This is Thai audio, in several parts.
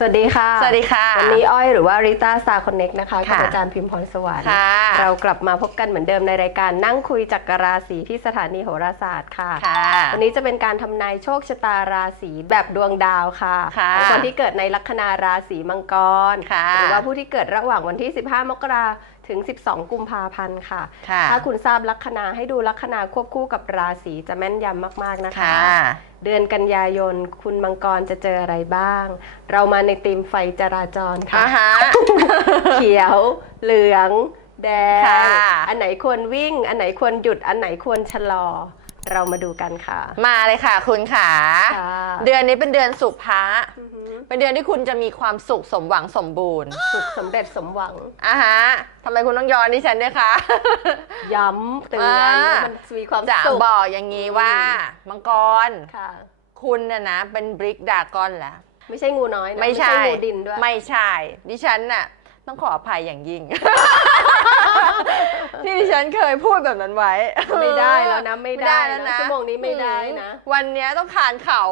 สวัสดีค่ะ สวัสดีค่ะ วันนี้อ้อยหรือว่าริต้าซาคอนเน็กนะคะกับค่ะอาจารย์พิมพรสวรรค์ค่ะเรากลับมาพบกันเหมือนเดิมในรายการนั่งคุยจักรราศีที่สถานีโหราศาสตร์ค่ะค่ะวันนี้จะเป็นการทำนายโชคชะตาราศีแบบดวงดาวค่ะค่ะของคนที่เกิดในลัคนาราศีมังกรค่ะหรือว่าผู้ที่เกิดระหว่างวันที่ 15 มกราถึง 12 กุมภาพันธ์ค่ะค่ะ ถ้าคุณทราบลัคนาให้ดูลัคนาควบคู่กับราศีจะแม่นยำมาก ๆ นะคะค่ะเดือนกันยายน คุณมังกรจะเจออะไรบ้าง เรามาในธีมไฟจราจรค่ะ อ่าฮะ เขียว เหลือง แดง ค่ะ อันไหนควรวิ่ง อันไหนควรหยุด อันไหนควรชะลอ เรามาดูกันค่ะมาเลยค่ะคุณขา ค่ะเดือนนี้เป็นเดือนสุภะ อือหือ เป็นเดือนที่คุณจะมีความสุขสมหวังสมบูรณ์สุขสำเร็จสมหวัง อะฮะทำไมคุณต้องย้อนดิฉันด้วยคะ ย้ำเตือนอ่าว่ามันมีความจะสุขบอกอย่างนี้ว่ามังกรค่ะ คุณน่ะนะ เป็นบริกดากอนแหละไม่ใช่งูน้อยนะไม่ใช่งูดินด้วย ไม่ใช่ ดิฉันน่ะ ต้องขออภัยอย่างยิ่ง ที่ดิฉันเคยพูดแบบนั้นไว้ ไม่ได้แล้วนะไม่ได้แล้วนะนะชั่วโมงนี้ไม่ได้นะอืมวันเนี้ยต้องคานเข่า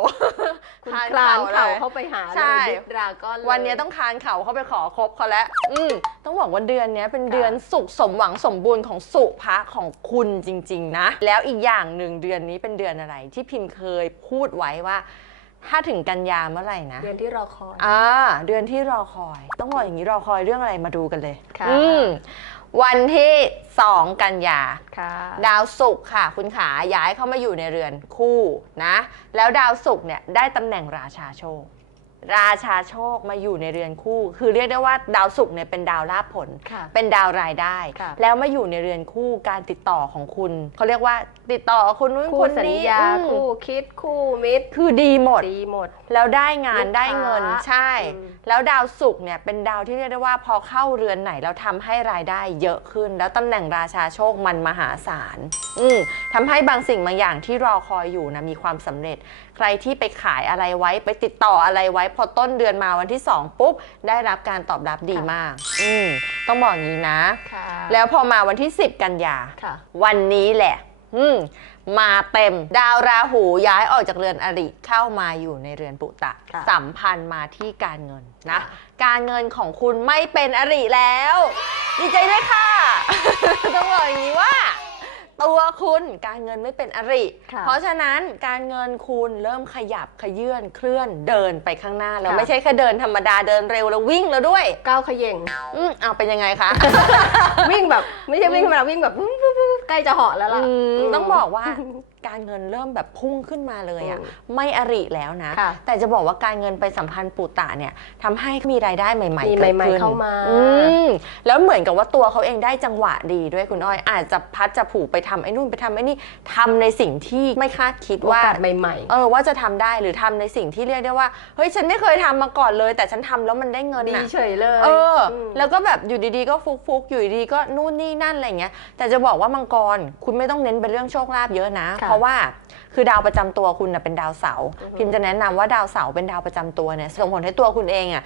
คุณคลานเข่าเข้าไปหาใช่เลยดิดราก้อนเลยวันเนี้ยต้องคานเข่าเข้าไปขอคบเขาแล้วอืมต้องบอกว่าเดือนเนี้ยเป็นเดือนสุขสมหวังสมบูรณ์ของสุภะของคุณจริง ๆ นะ แล้วอีกอย่างหนึ่งเดือนนี้เป็นเดือนอะไรที่พิมพ์เคยพูดไว้ว่า ถ้าถึงกันยาเมื่อไหร่นะ เดือนที่รอคอย อ่า เดือนที่รอคอย ต้องบอกอย่างนี้รอคอยเรื่องอะไรมาดูกันเลยค่ะ อืมวันที่ 2 กันยา ค่ะ ดาวศุกร์ค่ะ คุณขาย้ายเข้ามาอยู่ในเรือนคู่นะ แล้วดาวศุกร์เนี่ยได้ตำแหน่งราชาโชค ราชาโชคมาอยู่ในเรือนคู่ คือเรียกได้ว่าดาวศุกร์เนี่ยเป็นดาวลาภผล ค่ะ เป็นดาวรายได้ ค่ะแล้วมาอยู่ในเรือนคู่การติดต่อของคุณ เขาเรียกว่าติดต่อกับคนนู้นคู่คนสัญนี้ญาอืมคู่คิดคู่มิตรคือดีหมด ดีหมด แล้วได้งานลูกค้าได้เงินใช่ อืม แล้วดาวศุกร์เนี่ยเป็นดาวที่เรียกได้ว่าพอเข้าเรือนไหนแล้วทำให้รายได้เยอะขึ้น แล้วตำแหน่งราชาโชคมันมหาศาล อืมทำให้บางสิ่งบางอย่างที่รอคอยอยู่นะมีความสำเร็จ ใครที่ไปขายอะไรไว้ไปติดต่ออะไรไว้ พอต้นเดือนมาวันที่ 2 ปุ๊บ ได้รับการตอบรับดีมาก อืมต้องบอกอย่างนี้นะค่ะแล้วพอมาวันที่ 10 กันยาค่ะวันนี้แหละ อืมมาเต็มดาวราหูย้ายออกจากเรือนอริเข้ามาอยู่ในเรือนปุตตะค่ะสัมพันธ์มาที่การเงินนะค่ะการเงินของคุณไม่เป็นอริแล้ว ดีใจด้วยค่ะ ต้องบอกอย่างนี้ว่า ตัวคุณการเงินไม่เป็นอริ ค่ะเพราะฉะนั้นการเงินคุณเริ่มขยับขยื่นเคลื่อนเดินไปข้างหน้าแล้วค่ะ ไม่ใช่แค่เดินธรรมดาเดินเร็วแล้ววิ่งแล้วด้วย ก้าวเขย่ง อืมเอาเป็นยังไงคะ วิ่งแบบ ไม่ใช่วิ่งธรรมดาวิ่งแบบวุ้บวุ้บวุ้บใกล้จะเหาะแล้วล่ะ อืมมต้องบอกว่า การเงินเริ่มแบบพุ่งขึ้นมาเลยอะอืมไม่อริแล้วนะค่ะแต่จะบอกว่าการเงินไปสัมพันธ์ปูตะเนี่ยทำให้มีรายได้ใหม่มีๆเกิดใหม่ขึ้ๆนเข้ามาอืมแล้วเหมือนกับว่าตัวเขาเองได้จังหวะดีด้วยคุณอ้อย อาจจะพัดจะผูกไปทำไอ้นู่นไปทำไอ้นี่ทำในสิ่งที่ไม่คาดคิดโอว่ากาสใหม่เออว่าจะทำได้หรือทำในสิ่งที่เรียกได้ว่าเฮ้ยฉันไม่เคยทำมาก่อนเลย แต่ฉันทำแล้วมันได้เงินๆดีน่ะเฉยเลยเออมแล้วก็แบบอยู่ดีๆ ก็ฟุกๆอยู่ดีๆก็นู่นนี่นั่นอะไรเงี้ยแต่จะบอกว่ามังกรคุณไม่ต้องเน้นเป็นเรื่องโชคลาภเยอะนะค่ะเพราะว่าคือดาวประจำตัวคุณน่ะเป็นดาวเสาร์อือฮึพิมจะแนะนำว่าดาวเสาร์เป็นดาวประจำตัวเนี่ยส่งผลให้ตัวคุณเองอะ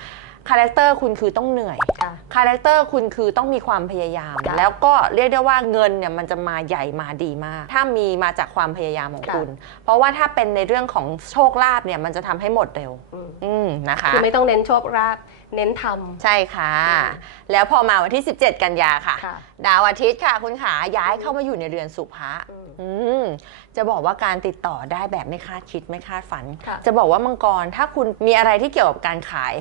คาแรคเตอร์คุณคือต้องเหนื่อยค่ะคาแรคเตอร์คุณคือต้องมีความพยายามค่ะแล้วก็เรียกได้ว่าเงินเนี่ยมันจะมาใหญ่มาดีมาก ถ้ามีมาจากความพยายามของค่ะคุณ เพราะว่าถ้าเป็นในเรื่องของโชคลาภเนี่ยมันจะทำให้หมดเร็วอืมอืมนะคะคือไม่ต้องเน้นโชคลาภเน้นทใช่ค่ะอืมแล้วพอมาวันที่ 17 กันยาค่ะำค่ะ ดาวอาทิตย์ค่ะคุณขาย้ายเข้ามาอยู่ในเรือนสุภะอืมอืม จะบอกว่าการติดต่อได้แบบไม่คาดคิดไม่คาดฝัน ค่ะจะบอกว่ามังกรถ้าคุณมีอะไรที่เกี่ยวกับการขาย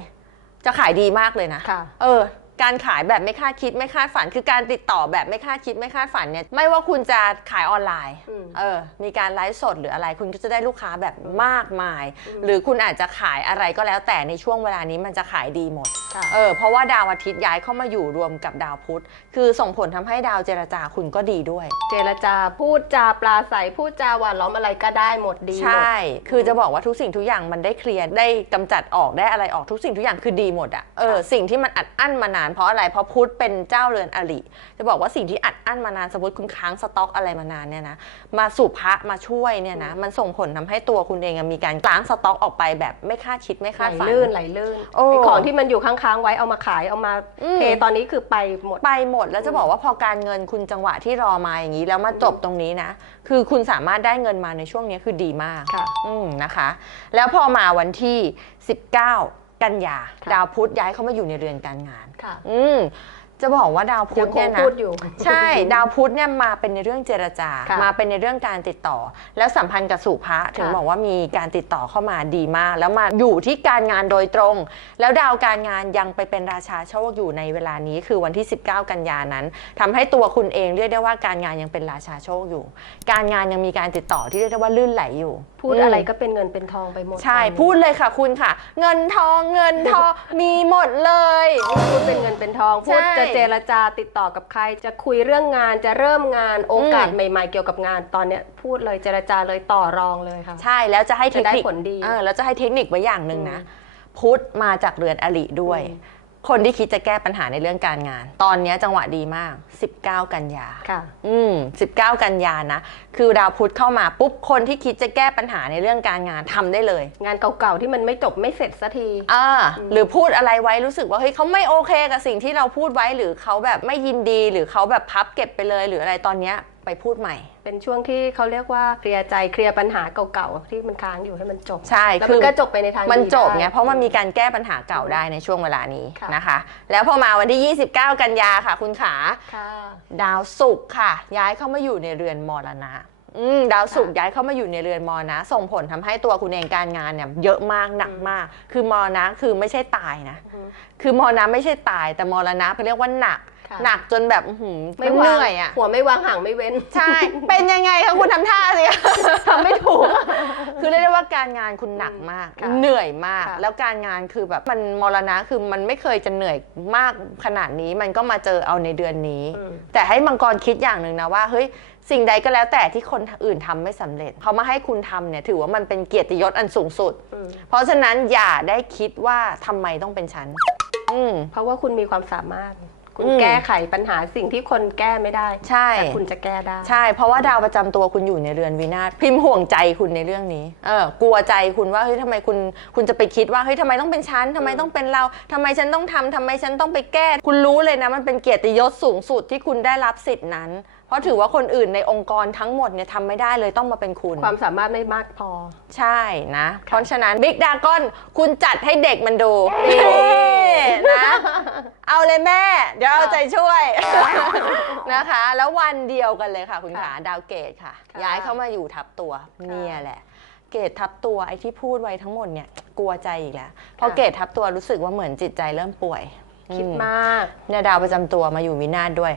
จะขายดีมากเลยนะค่ะ เออ การขายแบบไม่คาดคิดไม่คาดฝัน คือการติดต่อแบบไม่คาดคิดไม่คาดฝันเนี่ยไม่ว่าคุณจะขายออนไลน์อืมเออมีการไลฟ์สดหรืออะไร คุณก็จะได้ลูกค้าแบบมากมายอืมหรือคุณอาจจะขายอะไรก็แล้วแต่ในช่วงเวลานี้มันจะขายดีหมดค่ะเออเพราะว่าดาวอาทิตย์ย้ายเข้ามาอยู่รวมกับดาวพุธ คือส่งผลทำให้ดาวเจรจาคุณก็ดีด้วย เจรจาพูดจาปลาใสพูดจาหวานล้อมอะไรก็ได้หมดดีหมดใช่ คือจะบอกว่าทุกสิ่งทุกอย่างมันได้เคลียร์ได้กำจัดออกได้อะไรออกทุกสิ่งทุกอย่างคือดีหมดอะเออค่ะสิ่งที่มันอัดอั้นมานานเพราะอะไรเพราะพุธเป็นเจ้าเรือนอริจะบอกว่าสิ่งที่อัดอั้นมานานสมมติคุณค้างสต็อกอะไรมานานเนี่ยนะมาสู่พระมาช่วยเนี่ยนะมันส่งผลทำให้ตัวคุณเองอะมีการล้างสต็อกออกไปแบบไม่คาดคิดไม่ไหลคาดฝันลื่นไหลลื่นโอ้ไอของที่มันอยู่ค้างๆไว้เอามาขายเอามาอืมเทตอนนี้คือไปหมดไปหมด แล้วจะบอกว่าพอการเงินคุณจังหวะที่รอมาอย่างนี้แล้วมาจบตรงนี้นะ คือคุณสามารถได้เงินมาในช่วงนี้คือดีมากค่ะอืมนะคะ แล้วพอมาวันที่ 19 กันยาค่ะดาวพุธย้ายเข้ามาอยู่ในเรือนการงานค่ะ อืมจะบอกว่าดาวพุยัธงคเนี่งยนะพูดอยู่ใช่ดาวพุธเนี่ยมาเป็นในเรื่องเจรจาค่ะมาเป็นในเรื่องการติดต่อ แล้วสัมพันธ์กับสุภะถึงค่ะบอกว่ามีการติดต่อเข้ามาดีมาก แล้วมาอยู่ที่การงานโดยตรง แล้วดาวการงานยังไปเป็นราชาโชคอยู่ในเวลานี้คือวันที่ 19 กันยานั้นทำให้ตัวคุณเองเรียกได้ว่าการงานยังเป็นราชาโชคอยู่ การงานยังมีการติดต่อที่เรียกได้ว่าลื่นไหลอยู่พูดอะไรก็เป็นเงินเป็นทองไปหมดใช่ตอนนี้พูดเลยค่ะ คุณค่ะ เงินทองเงินทองมีหมดเลย พูดเป็นเงินเป็นทอง พูดใช่จะเจรจาติดต่อกับใคร จะคุยเรื่องงานจะเริ่มงานโอกาสอืมใหม่ ๆ เกี่ยวกับงานตอนเนี้ยพูดเลยเจรจาเลยต่อรองเลยค่ะ ใช่แล้วจะให้เทคนิคจะได้ผลดีเออแล้วจะให้เทคนิคไว้อย่างหนึ่งนะอืมพุธมาจากเรือนอริด้วยอืม คนที่คิดจะแก้ปัญหาในเรื่องการงาน ตอนเนี้ยจังหวะดีมาก 19 กันยา ค่ะ อืม19 กันยานะ คือดาวพุธเข้ามาปุ๊บ คนที่คิดจะแก้ปัญหาในเรื่องการงานทำได้เลย งานเก่าๆที่มันไม่จบไม่เสร็จสักที อ่าหรือพูดอะไรไว้รู้สึกว่าเฮ้ยเขาไม่โอเคกับสิ่งที่เราพูดไว้หรือเขาแบบไม่ยินดีหรือเขาแบบพับเก็บไปเลย หรืออะไรตอนเนี้ย ไปพูดใหม่ เป็นช่วงที่เขาเรียกว่าเคลียร์ใจเคลียร์ปัญหาเก่าๆที่มันค้างอยู่ให้มันจบ ใช่แล้วคืมัอนก็จบไปในทางมันดีจบได้ไงเพราะมันมีการแก้ปัญหาเก่าได้ในช่วงเวลานี้ค่ะนะคะ แล้วพอมาวันที่ 29 กันยาค่ะ คุณขาค่ะดาวศุกร์ค่ะ ย้ายเข้ามาอยู่ในเรือนมรณะอืมดาวศุกร์ย้ายเข้ามาอยู่ในเรือนมรณะส่งผลทำให้ตัวคุณเองการงานเนี่ยเยอะมากหนักมาก คือมรณะคือไม่ใช่ตายนะอือฮึคือมรณะไม่ใช่ตาย แต่มรณะเขาเรียกว่าหนักค่ะ หนักจนแบบอื้อหือไม่เหวางนื่อยอะหัวไม่วางห่างไม่เว้น ใช่ เป็นยังไงคะคุณทำท่าสิทำไม่ถูก คือเรียกได้ว่าการงานคุณหนักมากค่ะเหนื่อยมากค่ะแล้วการงานคือแบบมันมรณะคือมันไม่เคยจะเหนื่อยมากขนาดนี้มันก็มาเจอเอาในเดือนนี้อืมแต่ให้มังกรคิดอย่างหนึ่งนะว่าเฮ้ยสิ่งใดก็แล้วแต่ที่คนอื่นทำไม่สำเร็จเขามาให้คุณทำเนี่ยถือว่ามันเป็นเกียรติยศอันสูงสุดอืมเพราะฉะนั้นอย่าได้คิดว่าทำไมต้องเป็นฉันอืมเพราะว่าคุณมีความสามารถ คุณอืมแก้ไขปัญหาสิ่งที่คนแก้ไม่ได้ใช่ แต่คุณจะแก้ได้ ใช่ เพราะว่าดาวประจำตัวคุณอยู่ในเรือนวินาศพิมพ์ห่วงใจคุณในเรื่องนี้เออกลัวใจคุณว่าเฮ้ยทำไมคุณคุณจะไปคิดว่าเฮ้ยทำไมต้องเป็นฉันทำไมต้องเป็นเราทำไมฉันต้องทำทำไมฉันต้องไปแก้ คุณรู้เลยนะมันเป็นเกียรติยศสูงสุดที่คุณได้รับสิทธินั้น เพราะถือว่าคนอื่นในองค์กรทั้งหมดเนี่ยทำไม่ได้เลยต้องมาเป็นคุณ ความสามารถไม่มากพอ ใช่นะ เพราะฉะนั้นบิ๊กดากอนคุณจัดให้เด็กมันดู นะ เอาเลยแม่ เดี๋ยวเอาใจช่วยนะคะ แล้ววันเดียวกันเลยค่ะ คุณขาค่ะดาวเกตค่ะ ค่ะย้ายเข้ามาอยู่ทับตัวเนี่ยแหละ เกตทับตัวไอ้ที่พูดไว้ทั้งหมดเนี่ยกลัวใจอีกแล้วพอเกตทับตัวรู้สึกว่าเหมือนจิตใจเริ่มป่วยคิดอืมาก เนี่ยดาวประจำตัวมาอยู่วินาศด้วย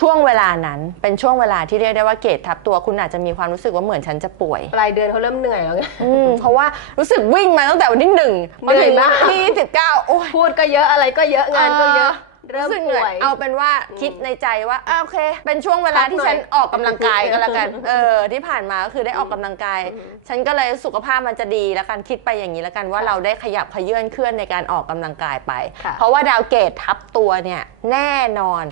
ช่วงเวลานั้นเป็นช่วงเวลาที่เรียกได้ว่าเกตทับตัวคุณอาจจะมีความรู้สึกว่าเหมือนฉันจะป่วย ปลายเดือนเขาเริ่มเหนื่อยแล้วไง อืมเพราะว่ารู้สึกวิ่งมาตั้งแต่วันที่หนึ่งพอถึงเหนื่อยมาก วันที่สิบเก้าโอ้ย พูดก็เยอะอะไรก็เยอะงานก็เยอะ เริ่มรู้สึกเหนื่ป่อวยย เอาเป็นว่าคิดในใจว่าอะโอเค เป็นช่วงเวลาพักที่หน่อยฉันออกกำลังกายก็แล้วกันเออที่ผ่านมาก็คือได้ออกกำลังกายอืมฉันก็เลยสุขภาพมันจะดีแล้วกันคิดไปอย่างนี้แล้วกันว่าค่ะเราได้ขยับขยื่นเคลื่อนในการออกกำลังกายไป ค่ะ เพราะว่าดาวเกตทับตัวเนี่ยแน่นอน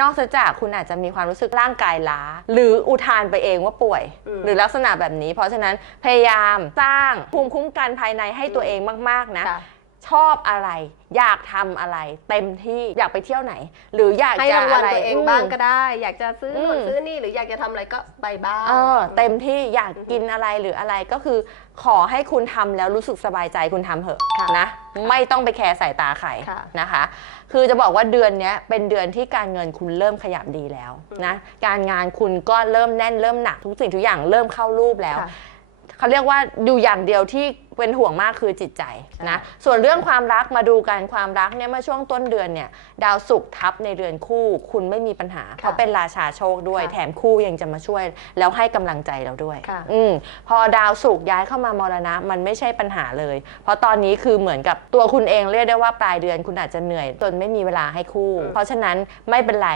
นอกจากคุณอาจจะมีความรู้สึกร่างกายล้า หรืออุทานไปเองว่าป่วย อืม หรือลักษณะแบบนี้ เพราะฉะนั้นพยายามสร้างภูมิคุ้มกันภายในให้ตัวเองมากๆนะ ค่ะ ชอบอะไร อยากทำอะไร เต็มที่อยากไปเที่ยวไหน หรืออยากให้จะรางวัลอะไรตัวเองมบ้างก็ได้ อยากจะซื้อนู่นอืมซื้อนี่หรืออยากจะทำอะไรก็ไปบ้างเออเต็มที่อยากกินอะไรหรืออะไรก็คือ ขอให้คุณทำแล้วรู้สึกสบายใจคุณทำเถอะค่ะ นะ ไม่ต้องไปแคร์สายตาใครค่ะนะคะ คือจะบอกว่าเดือนเนี้ยเป็นเดือนที่การเงินคุณเริ่มขยับดีแล้วนะ การงานคุณก็เริ่มแน่นเริ่มหนักทุกสิ่งทุกอย่างเริ่มเข้ารูปแล้ว ค่ะ เขาเรียกว่าดูอย่างเดียวที่เป็นห่วงมากคือจิตใจนะใช่ส่วนเรื่องความรักมาดูกันความรักเนี่ยเมื่อช่วงต้นเดือนเนี่ยดาวศุกร์ทับในเรือนคู่ คุณไม่มีปัญหาเพราะเป็นราชาโชคด้วยค่ะแถมคู่ยังจะมาช่วย แล้วให้กำลังใจเราด้วยค่ะอืมพอดาวศุกร์ย้ายเข้ามามรณะมันไม่ใช่ปัญหาเลย เพราะตอนนี้คือเหมือนกับตัวคุณเองเรียกได้ว่าปลายเดือนคุณอาจจะเหนื่อยจนไม่มีเวลาให้คู่อืมเพราะฉะนั้นไม่เป็นไร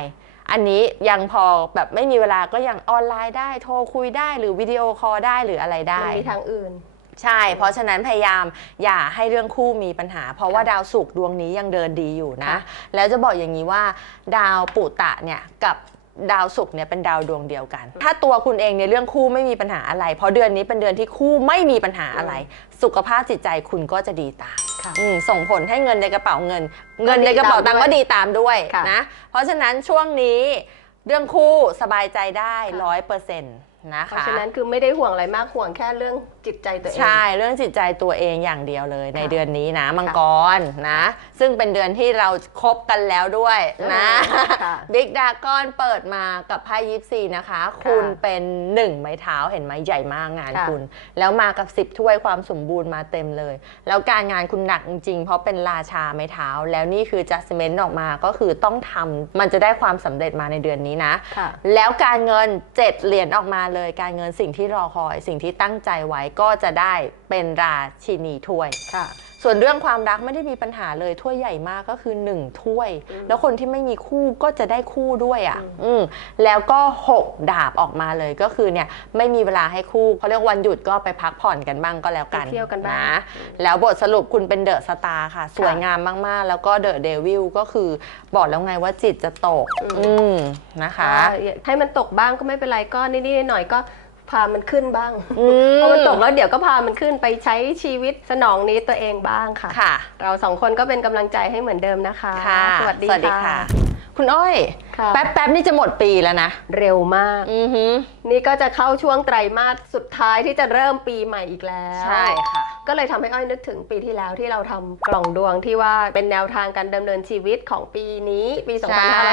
อันนี้ยังพอแบบไม่มีเวลาก็ยังออนไลน์ได้โทรคุยได้หรือวิดีโอคอลได้หรืออะไรได้ มันมีทางอื่น ใช่ เพราะฉะนั้นพยายามอย่าให้เรื่องคู่มีปัญหา เพราะว่าค่ะดาวศุกร์ดวงนี้ยังเดินดีอยู่นะค่ะแล้วจะบอกอย่างนี้ว่า ดาวปุตตะเนี่ยกับดาวศุกร์เนี่ยเป็นดาวดวงเดียวกัน ถ้าตัวคุณเองในเรื่องคู่ไม่มีปัญหาอะไร เพราะเดือนนี้เป็นเดือนที่คู่ไม่มีปัญหาอะไร สุขภาพจิตใจคุณก็จะดีตาม ค่ะ อืมส่งผลให้เงินในกระเป๋าเงิน เงินในกระเป๋าตังค์ก็ดีตามด้วยค่ะนะ เพราะฉะนั้นช่วงนี้เรื่องคู่สบายใจได้ค่ะ ร้อยเปอร์เซ็นต์ นะเพราะคะฉะนั้นคือไม่ได้ห่วงอะไรมากห่วงแค่เรื่องจิตใจตัวเอง ใช่เรื่องจิตใจตัวเองอย่างเดียวเลยในค่ะเดือนนี้นะมังกรนะ ซึ่งเป็นเดือนที่เราคบกันแล้วด้วยนะค่ะบิ๊กดากอนเปิดมากับไพ่ยิปซีนะคะ คุณเป็นหนึ่งไม้เท้าเห็นไหมใหญ่มากงานค่ะคุณ แล้วมากับ10ถ้วยความสมบูรณ์มาเต็มเลย แล้วการงานคุณหนักจริงๆเพราะเป็นราชาไม้เท้า แล้วนี่คือ adjustment ออกมาก็คือต้องทำมันจะได้ความสำเร็จมาในเดือนนี้นะค่ะแล้วการเงินเจ็ดเหรียญออกมาเลย การเงินสิ่งที่รอคอย สิ่งที่ตั้งใจไว้ก็จะได้เป็นราชินีถ้วยค่ะ ส่วนเรื่องความรักไม่ได้มีปัญหาเลยถ้วยใหญ่มากก็คือ1ถ้วยอืมแล้วคนที่ไม่มีคู่ก็จะได้คู่ด้วยอะ่ะอืมอืมแล้วก็6ดาบออกมาเลยก็คือเนี่ยไม่มีเวลาให้คู่เขาเรียกวันหยุดก็ไปพักผ่อนกันบ้างก็แล้วกันไปเที่ยวกันบ้าง นะแล้วบทสรุปคุณเป็นเดอะสตาร์ค่ะ สวยงามมากๆ แล้วก็เดอะเดวิลก็คือบอกแล้วไงว่าจิตจะตก อืมอืมนะคะอ่าให้มันตกบ้างก็ไม่เป็นไรก็นิดๆหน่อยๆก็ พามันขึ้นบ้างอืมพอมันตกแล้วเดี๋ยวก็พามันขึ้นไปใช้ชีวิตสนองนี้ตัวเองบ้างค่ะค่ะเราสองคนก็เป็นกำลังใจให้เหมือนเดิมนะคะค่ะสวัสดีค่ะ คุณอ้อย ค่ะ แป๊บแป๊บนี่จะหมดปีแล้วนะเร็วมาก อือหือนี่ก็จะเข้าช่วงไตรมาสสุดท้ายที่จะเริ่มปีใหม่อีกแล้วใช่ค่ะ ก็เลยทำให้อ้อยนึกถึงปีที่แล้วที่เราทำกล่องดวงที่ว่าเป็นแนวทางการดำเนินชีวิตของปีนี้ ปี ใช่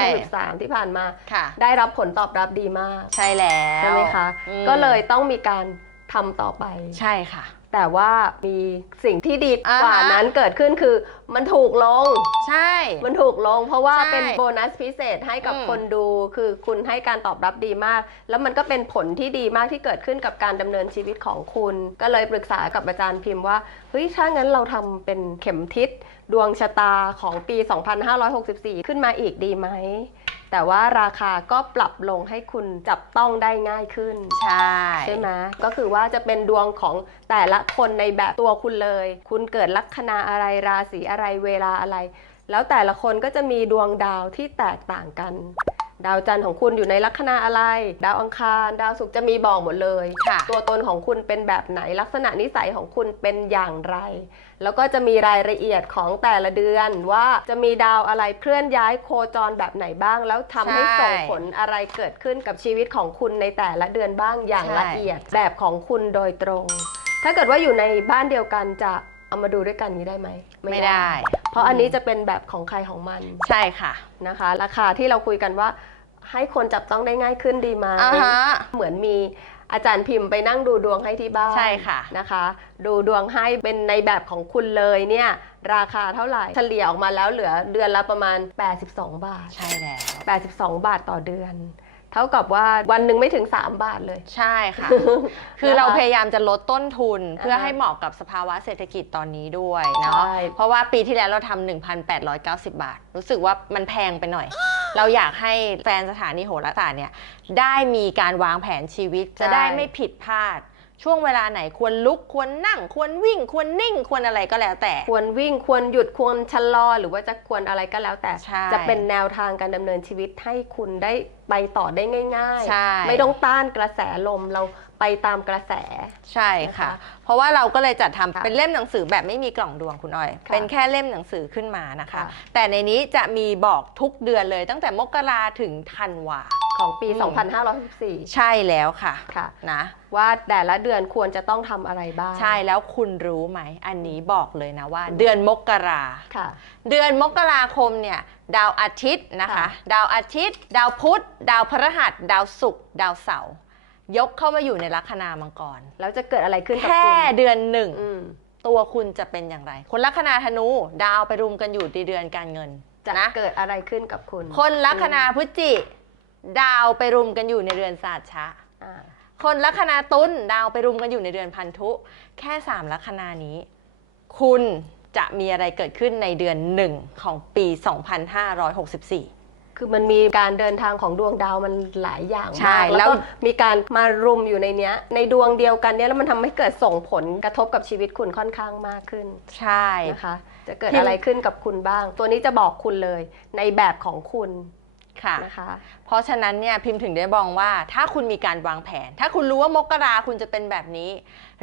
2563 ที่ผ่านมา ค่ะ ได้รับผลตอบรับดีมาก ใช่แล้วใช่ไหมคะ อืมก็เลยต้องมีการทำต่อไป ใช่ค่ะ แต่ว่ามีสิ่งที่ดีอ่ากว่านั้นเกิดขึ้นคือมันถูกลง ใช่ มันถูกลง เพราะว่าใช่เป็นโบนัสพิเศษให้กับอืม คนดู คือคุณให้การตอบรับดีมาก แล้วมันก็เป็นผลที่ดีมากที่เกิดขึ้นกับการดำเนินชีวิตของคุณ ก็เลยปรึกษากับอาจารย์พิมพ์ว่า เฮ้ย ถ้างั้นเราทำเป็นเข็มทิศดวงชะตาของปี 2564 ขึ้นมาอีกดีไหม แต่ว่าราคาก็ปรับลงให้คุณจับต้องได้ง่ายขึ้น ใช่ ใช่ไหมก็คือว่าจะเป็นดวงของแต่ละคนในแบบตัวคุณเลย คุณเกิดลัคนาอะไรราศีอะไรเวลาอะไร แล้วแต่ละคนก็จะมีดวงดาวที่แตกต่างกัน ดาวจันทร์ของคุณอยู่ในลัคนาอะไร ดาวอังคาร ดาวศุกร์จะมีบอกหมดเลย ค่ะ ตัวตนของคุณเป็นแบบไหนลักษณะนิสัยของคุณเป็นอย่างไร แล้วก็จะมีรายละเอียดของแต่ละเดือนว่าจะมีดาวอะไรเคลื่อนย้ายโคจรแบบไหนบ้าง แล้วทำให้ใช่ ส่งผลอะไรเกิดขึ้นกับชีวิตของคุณในแต่ละเดือนบ้างอย่างใช่ละเอียดแบบของคุณโดยตรง ถ้าเกิดว่าอยู่ในบ้านเดียวกันจะเอามาดูด้วยกันนี้ได้ไหมไม่ได้ เพราะอันนี้จะเป็นแบบของใครของมัน ใช่ค่ะนะคะ ราคาที่เราคุยกันว่าให้คนจับต้องได้ง่ายขึ้นดีไหมอ่าฮะ เหมือนมี อาจารย์พิมพ์ไปนั่งดูดวงให้ที่บ้านใช่ค่ะนะคะ ดูดวงให้เป็นในแบบของคุณเลยเนี่ยราคาเท่าไหร่เฉลี่ยออกมาแล้วเหลือเดือนละประมาณ 82 บาท ใช่แล้ว 82 บาทต่อเดือน เท่ากับว่าวันหนึ่งไม่ถึง 3 บาทเลย ใช่ค่ะ คือเราพยายามจะลดต้นทุนเพื่ออ่าฮะให้เหมาะกับสภาวะเศรษฐกิจตอนนี้ด้วยเนาะใช่เพราะว่าปีที่แล้วเราทำ1,890 บาท รู้สึกว่ามันแพงไปหน่อย เราอยากให้แฟนสถานีโหราศาสตร์เนี่ยได้มีการวางแผนชีวิตจะได้ไม่ผิดพลาด ช่วงเวลาไหนควรลุกควรนั่ง ควรวิ่งควรนิ่ง ควรอะไรก็แล้วแต่ ควรวิ่งควรหยุดควรชะลอ หรือว่าจะควรอะไรก็แล้วแต่ ใช่จะเป็นแนวทางการดำเนินชีวิตให้คุณได้ไปต่อได้ง่าย ใช่ไม่ต้องต้านกระแสลมเรา ไปตามกระแส ใช่ค่ะนะคะเพราะว่าเราก็เลยจัดทำค่ะเป็นเล่มหนังสือแบบไม่มีกล่องดวงคุณอ้อย ค่ะเป็นแค่เล่มหนังสือขึ้นมานะคะ ค่ะ แต่ในนี้จะมีบอกทุกเดือนเลย ตั้งแต่มกราถึงธันวา ของปี อืม 2564 ใช่แล้วค่ะค่ะ นะ ว่าแต่ละเดือนควรจะต้องทำอะไรบ้าง ใช่แล้วคุณรู้ไหม อันนี้บอกเลยนะว่า เดือนมกรา ค่ะ เดือนมกราคมเนี่ยดาวอาทิตย์นะคะ ค่ะ ดาวอาทิตย์ ดาวพุธ ดาวพฤหัส ดาวศุกร์ดาวเสาร์ ยกเข้ามาอยู่ในลัคนามังกร แล้วจะเกิดอะไรขึ้นกับแค่คุณเดือนหนึ่ง อืม ตัวคุณจะเป็นอย่างไร คนลัคนาธนูดาวไปรุมกันอยู่ในเดือนการเงินจะนะเกิดอะไรขึ้นกับคุณคนลัคนาพฤศจิ ดาวไปรุมกันอยู่ในเรือนศาสตร์ชะ อ่าคนลัคนาตุลดาวไปรุมกันอยู่ในเดือนพันธุ แค่สามลัคนานี้ คุณจะมีอะไรเกิดขึ้นในเดือนหนึ่งของปี 2564 คือมันมีการเดินทางของดวงดาวมันหลายอย่างใช่มากแล้แล้ววก็มีการมารุมอยู่ในเนี้ย ในดวงเดียวกันเนี้ยแล้วมันทำให้เกิดส่งผลกระทบกับชีวิตคุณค่อนข้างมากขึ้นใช่ นะคะ จะเกิดพิมพ์อะไรขึ้นกับคุณบ้าง ตัวนี้จะบอกคุณเลย ในแบบของคุณค่ะ นะคะ เพราะฉะนั้นเนี่ยพิมพ์ถึงได้บอกว่า ถ้าคุณมีการวางแผน ถ้าคุณรู้ว่ามกราคุณจะเป็นแบบนี้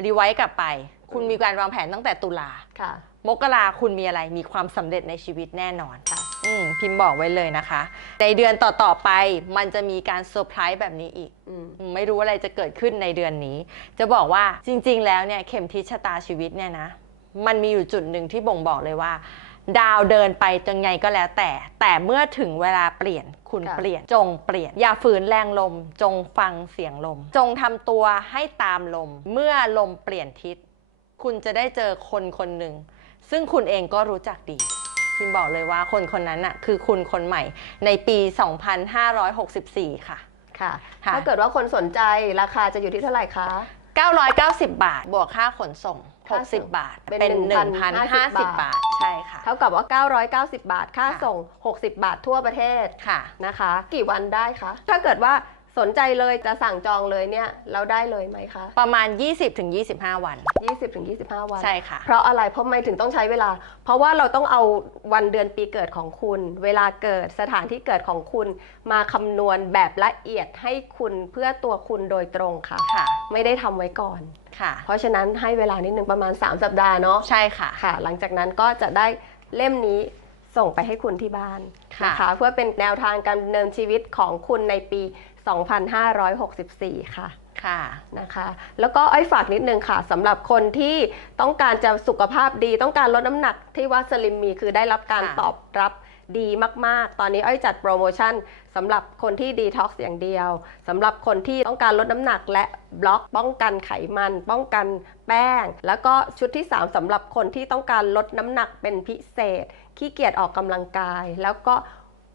รีไวซ์กลับไป คุณอืมมีการวางแผนตั้งแต่ตุลาค่ะ มกราคุณมีอะไรมีความสำเร็จในชีวิตแน่นอนค่ะ อืมพิมพ์บอกไว้เลยนะคะ ในเดือนต่อๆไปมันจะมีการเซอร์ไพรส์แบบนี้อีกอืมอืม ไม่รู้อะไรจะเกิดขึ้นในเดือนนี้ จะบอกว่าจริงๆ แล้วเนี่ยเข็มทิศชะตาชีวิตเนี่ยนะ มันมีอยู่จุดหนึ่งที่บ่งบอกเลยว่า ดาวเดินไปจนไงก็แล้วแต่ แต่เมื่อถึงเวลาเปลี่ยนคุณค่ะ เปลี่ยนจงเปลี่ยน อย่าฝืนแรงลม จงฟังเสียงลม จงทำตัวให้ตามลม เมื่อลมเปลี่ยนทิศ คุณจะได้เจอคนคนหนึ่งซึ่งคุณเองก็รู้จักดี พิมบอกเลยว่าคนคนนั้นน่ะคือคุณคนใหม่ในปี 2564 ค่ะ ค่ะ ค่ะ ถ้าเกิดว่าคนสนใจราคาจะอยู่ที่เท่าไหร่คะ 990 บาท บวกค่าขนส่งค่าส่ง60 บาท เป็นเป็น1,050 1,050 บาท ใช่ค่ะ เท่ากับว่า 990 บาท ค่าค่ะ ส่ง 60 บาททั่วประเทศค่ะ นะคะ กี่วันได้คะ ถ้าเกิดว่า สนใจเลยจะสั่งจองเลยเนี่ยเราได้เลยไหมคะ ประมาณ 20-25 วัน 20-25 วัน ใช่ค่ะ เพราะอะไรเพราะไม่ถึงต้องใช้เวลา เพราะว่าเราต้องเอาวันเดือนปีเกิดของคุณ เวลาเกิดสถานที่เกิดของคุณ มาคำนวณแบบละเอียดให้คุณเพื่อตัวคุณโดยตรงค่ะ ค่ะ ไม่ได้ทำไว้ก่อน ค่ะ เพราะฉะนั้นให้เวลานิดนึงประมาณ 3 สัปดาห์เนาะใช่ค่ะ ค่ะ หลังจากนั้นก็จะได้เล่มนี้ส่งไปให้คุณที่บ้านค่ะ นะคะเพื่อเป็นแนวทางการดำเนินชีวิตของคุณในปี 2564 ค่ะค่ะนะคะแล้วก็ไอ้อยฝากนิดนึงค่ะสำหรับคนที่ต้องการจะสุขภาพดี ต้องการลดน้ำหนักที่ว่าสลิมมีคือได้รับการค่ะตอบรับดีมาก ๆ ตอนนี้อ้อยจัดโปรโมชั่นสำหรับคนที่ดีท็อกซ์อย่างเดียวสำหรับคนที่ต้องการลดน้ำหนักและบล็อกป้องกันไขมัน ป้องกันแป้ง แล้วก็ชุดที่ 3สำหรับคนที่ต้องการลดน้ำหนักเป็นพิเศษขี้เกียจออกกำลังกาย แล้วก็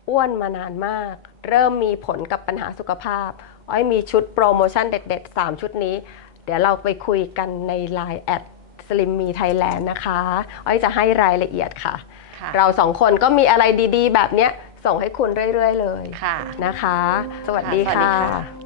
อ้วนมานานมาก เริ่มมีผลกับปัญหาสุขภาพ อ้อยมีชุดโปรโมชั่นเด็ด ๆ 3 ชุดนี้ เดี๋ยวเราไปคุยกันใน Line แอดสลิมมีไทยแลนด์นะคะ อ้อยจะให้รายละเอียดค่ะค่ะเราสองคนก็มีอะไรดีๆ แบบเนี้ยส่งให้คุณเรื่อย ๆ เลยค่ะนะคะ สวัสดีค่ะสวัสดีค่ะค่ะ